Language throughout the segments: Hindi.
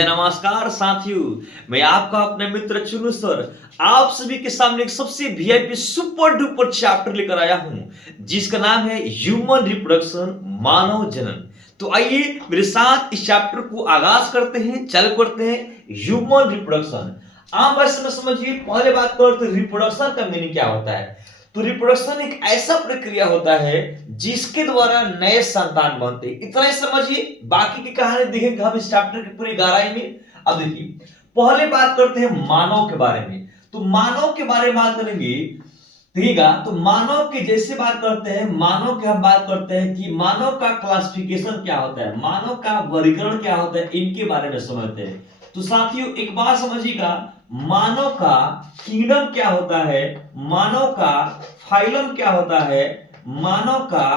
नमस्कार साथियों, मैं आपका अपने मित्र चुनू सर आप सभी के सामने एक सबसे वीआईपी सुपर डुपर चैप्टर लेकर आया हूं जिसका नाम है ह्यूमन रिप्रोडक्शन, मानव जनन। तो आइए मेरे साथ इस चैप्टर को आगाज करते हैं, चालू करते हैं। ह्यूमन रिप्रोडक्शन आम भाषा में समझिए। पहले बात करते हैं रिप्रोडक्शन का मीनिंग क्या होता है। तो रिप्रोडक्शन एक ऐसा प्रक्रिया होता है जिसके द्वारा नए संतान बनते हैं। इतना ही समझिए, बाकी की कहानी देखेंगे हम इस चैप्टर की पूरी गहराई में। अब देखिए, पहले बात करते हैं मानव के बारे में। तो मानव के बारे में बात करेंगे, देखिएगा। तो मानव की जैसे बात करते हैं, मानव की हम बात करते हैं कि मानव का क्लासिफिकेशन क्या होता है, मानव का वर्गीकरण क्या होता है, इनके बारे में समझते हैं। तो साथियों एक बात समझिएगा, मानव का किंगडम क्या होता है, मानव का फाइलम क्या होता है, मानव का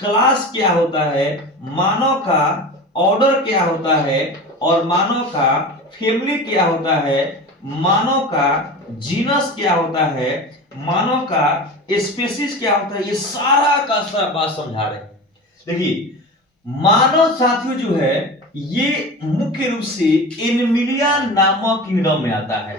क्लास क्या होता है, मानव का ऑर्डर क्या होता है, और मानव का फैमिली क्या होता है, मानव का जीनस क्या होता है, मानव का स्पीशीज क्या होता है। ये सारा का सारा बात समझा रहे हैं। देखिए, मानव साथियों जो है ये मुख्य रूप से एनिमिलिया नामक किंगडम में आता है।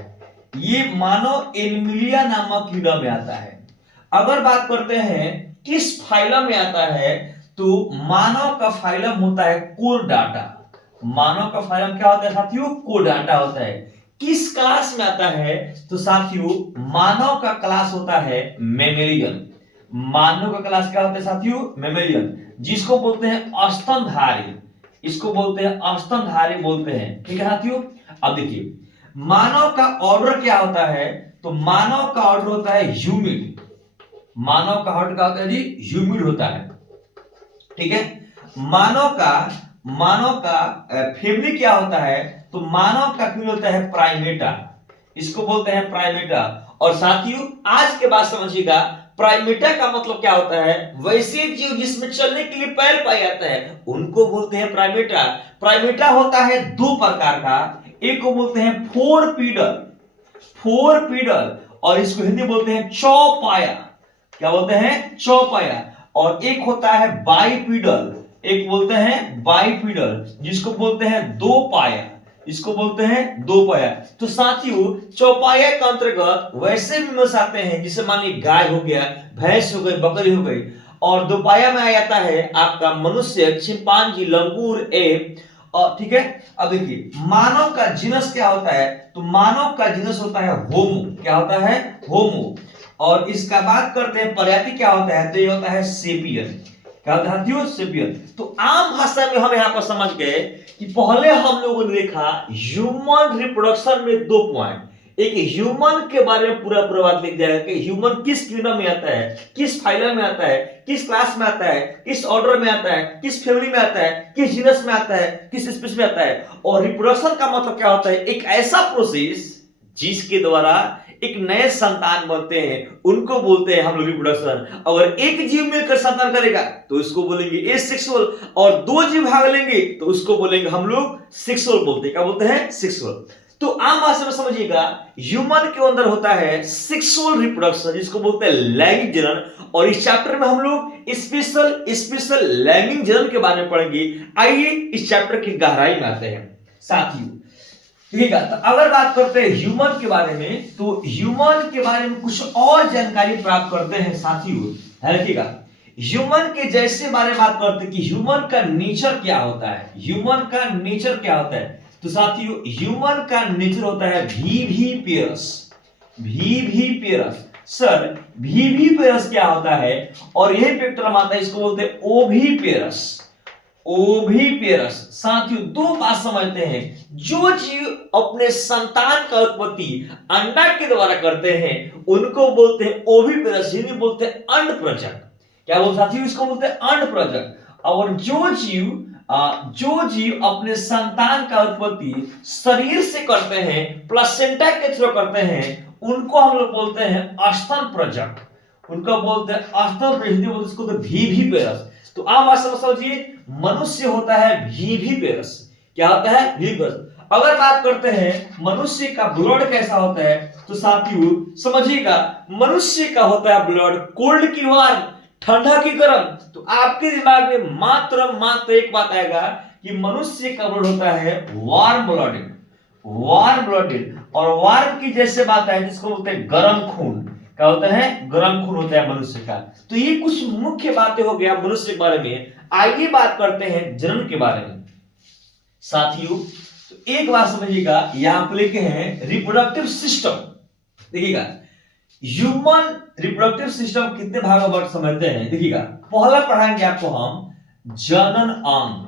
ये मानव एनिमिलिया नामक किंगडम में आता है। अगर बात करते हैं किस फाइलम में आता है, तो मानव का फाइलम होता है कोरडाटा। मानव का फाइलम क्या होता है साथियों, कोरडाटा होता है। किस क्लास में आता है, तो साथियों मानव का क्लास होता है मेमेलियन। मानव का क्लास क्या होता है साथियों, मेमेलियन, जिसको बोलते हैं स्तनधारी। इसको बोलते हैं स्तनधारी बोलते हैं, ठीक है साथियों। अब देखिए, मानव का ऑर्डर क्या होता है, तो मानव का ऑर्डर होता है ह्यूमिड। मानव का ऑर्डर क्या होता है जी, ह्यूमिड होता है, ठीक है। मानव का फैमिली क्या होता है, तो मानव का फैमिली होता है प्राइमेटा। इसको बोलते हैं प्राइमेटा। और साथियों आज के बाद समझिएगा, प्राइमेटा का मतलब क्या होता है, वैसे जीव जिसमें चलने के लिए पैर पाया जाता है उनको बोलते हैं प्राइमेटा। प्राइमेटा होता है दो प्रकार का, एक को बोलते हैं फोर पीडल, और इसको हिंदी बोलते हैं चौपाया। क्या बोलते हैं, चौपाया। और एक होता है बाइपीडल, एक बोलते हैं बाइपीडल, जिसको बोलते हैं दो पाया। इसको बोलते हैं दो पाया। तो साथियों चौपाया के अंतर्गत वैसे भी मस आते हैं, जिसे मान लीजिए गाय हो गया, भैंस हो गई, बकरी हो गई। और दो पाया में आ जाता है आपका मनुष्य, चिंपांजी, लंगूर, एप, और ठीक है। अब देखिए, मानव का जीनस क्या होता है, तो मानव का जीनस होता है होमो। क्या होता है, होमो। और इसका बात करते हैं प्रजाति क्या होता है, तो ये होता है सेपियन। क्या होता है सेपियन। तो आम भाषा में हम यहां पर समझ गए कि पहले हम लोगों ने देखा ह्यूमन रिप्रोडक्शन में दो पॉइंट। एक ह्यूमन के बारे में पूरा बात लिख दिया है कि ह्यूमन किस किंगडम में आता है, किस फाइलम में आता है, किस क्लास में आता है, किस ऑर्डर में आता है, किस फैमिली में आता है, किस जीनस में आता है, किस स्पीशीज में आता है। और रिप्रोडक्शन का मतलब क्या होता है, एक ऐसा प्रोसेस जिसके द्वारा एक नए संतान बनते हैं, उनको बोलते हैं हम लोग रिप्रोडक्शन। अगर एक जीव मिलकर संतान करेगा तो इसको बोलेंगे एसेक्सुअल, और दो जीव भाग लेंगे तो उसको बोलेंगे हम लोग सेक्सुअल बोलते हैं। क्या बोलते हैं, सेक्सुअल। तो आम भाषा में समझिएगा, ह्यूमन के अंदर होता है सेक्सुअल रिप्रोडक्शन, जिसको बोलते हैं लैंगिक जनन। और इस चैप्टर में हम लोग स्पेशल लैंगिक जनन के बारे में पढ़ेंगे। आइए इस चैप्टर की गहराई में आते हैं साथियों। ठीक है, तो अगर बात करते हैं ह्यूमन के बारे में, तो ह्यूमन के बारे में कुछ और जानकारी प्राप्त करते हैं साथियों। देखिएगा, ह्यूमन के जैसे बारे में बात करते हैं कि ह्यूमन का नेचर क्या होता है। ह्यूमन का नेचर क्या होता है, तो साथियों ह्यूमन का नेचर होता है वीवीपेरस। सर वीवीपेरस क्या होता है, और यही पेक्टोरम आता है, इसको बोलते हैं ओवीपेरस। साथियों दो बात समझते हैं, जो जीव अपने संतान का उत्पत्ति अंडा के द्वारा करते हैं उनको बोलते हैं ओवीपेरस, जिन्हें बोलते हैं अंडप्रजक। क्या बोलते साथियों, इसको बोलते हैं अंडप्रजक। और जो जीव अपने संतान का उत्पत्ति शरीर से करते हैं, प्लेसेंटा के थ्रू करते हैं, उनको हम लोग बोलते हैं स्तनप्रजक। उनको बोलते हैं स्तनप्रजक, इसको बोलते हैं वीवीपेरस। तो आम भाषा में समझिए, मनुष्य होता है वीवीपेरस। क्या होता है, वीवीपेरस। अगर बात करते हैं मनुष्य का ब्लड कैसा होता है, तो साथियों समझिएगा, मनुष्य का होता है ब्लड कोल्ड की वार्म, ठंडा की गर्म। तो आपके दिमाग में मात्र एक बात आएगा कि मनुष्य का ब्लड होता है वार्म ब्लडेड, वार्म ब्लडेड, और वार्म की जैसे बात है जिसको बोलते हैं गर्म खून, क्या होता है, गर्म खून होता है मनुष्य का। तो ये कुछ मुख्य बातें हो गया मनुष्य के बारे में। आइए बात करते हैं जनन के बारे में साथियों। तो एक बात समझिएगा, यहां पर लिखे हैं रिप्रोडक्टिव सिस्टम। देखिएगा ह्यूमन रिप्रोडक्टिव सिस्टम कितने भागों में समझते हैं। देखिएगा पहला पढ़ाएंगे आपको हम जनन अंग,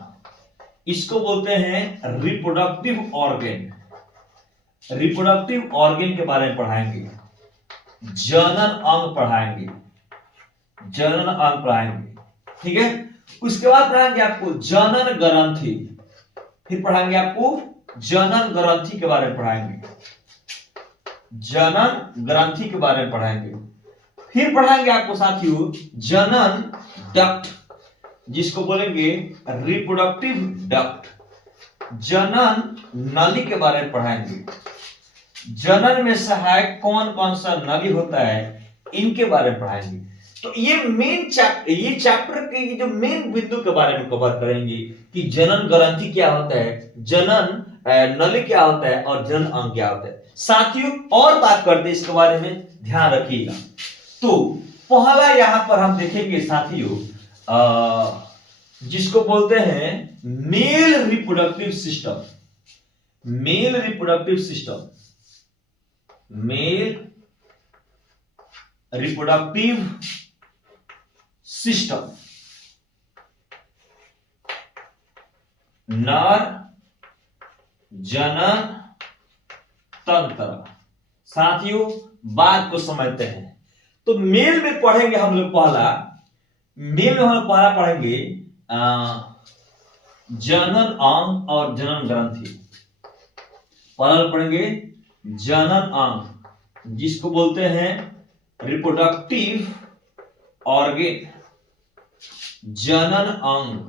इसको बोलते हैं रिप्रोडक्टिव ऑर्गन, रिप्रोडक्टिव ऑर्गन के बारे में पढ़ाएंगे, जनन अंग पढ़ाएंगे, जनन अंग पढ़ाएंगे, ठीक है। उसके बाद पढ़ाएंगे आपको जनन ग्रंथि, फिर पढ़ाएंगे आपको जनन ग्रंथि के बारे में पढ़ाएंगे, जनन ग्रंथि के बारे में पढ़ाएंगे, फिर पढ़ाएंगे आपको साथियों जनन डक्ट, जिसको बोलेंगे रिप्रोडक्टिव डक्ट, जनन नली के बारे में पढ़ाएंगे, जनन में सहायक कौन कौन सा नली होता है इनके बारे में पढ़ाएंगे। तो ये मेन चैप्टर, ये चैप्टर के जो मेन बिंदु के बारे में कवर करेंगे कि जनन ग्रंथि क्या होता है, जनन नली क्या होता है और जनन अंग क्या होता है। साथियों और बात करते हैं इसके बारे में, ध्यान रखिएगा। तो पहला यहां पर हम देखेंगे साथियों जिसको बोलते हैं male reproductive system, male reproductive system, male reproductive system, नर जनन तंत्र। साथियों बात को समझते हैं। तो मेल में पढ़ेंगे हम लोग पहला, मेल में हम लोग पहला पढ़ेंगे जनन अंग और जनन ग्रंथि। पहला पढ़ेंगे जनन अंग जिसको बोलते हैं रिप्रोडक्टिव ऑर्गन, जनन अंग,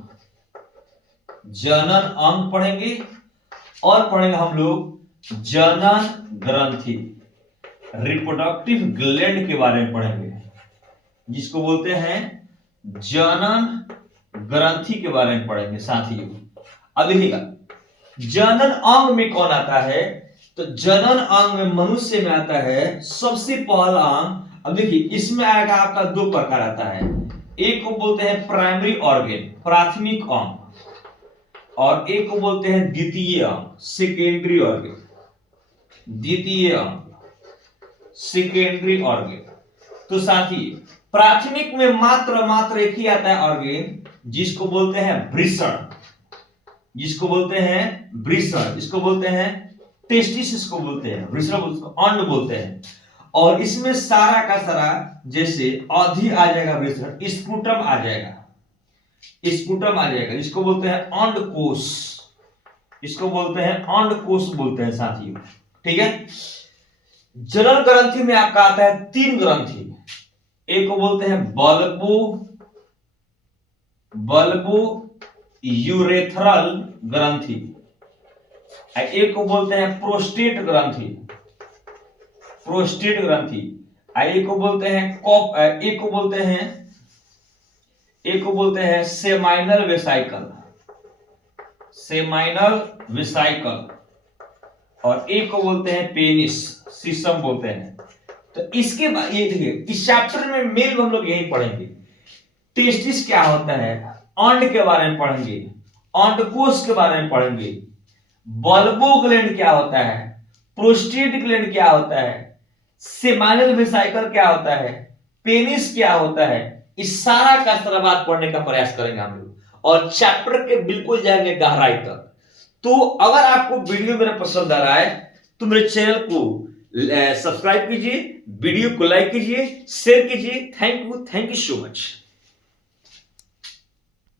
जनन अंग पढ़ेंगे, और पढ़ेंगे हम लोग जनन ग्रंथि, रिप्रोडक्टिव ग्लैंड के बारे में पढ़ेंगे जिसको बोलते हैं जनन ग्रंथि के बारे में पढ़ेंगे साथियों। अब देखिएगा जनन अंग में कौन आता है, तो जनन अंग में मनुष्य में आता है सबसे पहला अंग। अब देखिए इसमें आएगा आपका दो प्रकार आता है, एक को बोलते हैं प्राइमरी ऑर्गन, प्राथमिक अंग, और एक को बोलते हैं द्वितीय अंग, सेकेंडरी ऑर्गन, द्वितीय अंग, सेकेंडरी ऑर्गन। तो साथी प्राथमिक में मात्र एक ही आता है ऑर्गन जिसको बोलते हैं वृषण, जिसको बोलते हैं वृषण, इसको बोलते हैं टेस्टिस, इसको बोलते हैं वृषण, अंड बोलते हैं। और इसमें सारा का सारा जैसे अधि आ जाएगा वृषण, स्पुटम आ जाएगा, स्पुटम आ जाएगा, इसको बोलते हैं अंडकोश, इसको बोलते हैं अंडकोश बोलते हैं साथियों, ठीक है। जनन ग्रंथि में आपका आता है तीन ग्रंथि, एक को बोलते हैं बल्बो यूरेथ्रल ग्रंथि, एक को बोलते हैं प्रोस्टेट ग्रंथि, प्रोस्टेट ग्रंथि, एक को बोलते हैं एक को बोलते हैं सेमाइनल वेसाइकल, सेमाइनल वेसाइकल, और एक को बोलते हैं पेनिस, सिसम बोलते हैं। तो इसके बाद ये देखिए इस चैप्टर में मेल हम लोग यही पढ़ेंगे, टेस्टिस क्या होता है, अंड के बारे में पढ़ेंगे, अंडकोश के बारे में पढ़ेंगे, बल्बो ग्लैंड क्या होता है, प्रोस्टेट ग्लैंड क्या होता है, सेमाइनल वेसाइकल क्या होता है, पेनिस क्या होता है, इस सारा का सारा बात पढ़ने का प्रयास करेंगे हम लोग, और चैप्टर के बिल्कुल जाएंगे गहराई तक। तो अगर आपको वीडियो मेरा पसंद आ रहा है तो मेरे चैनल को सब्सक्राइब कीजिए, वीडियो को लाइक कीजिए, शेयर कीजिए। Thank you so much.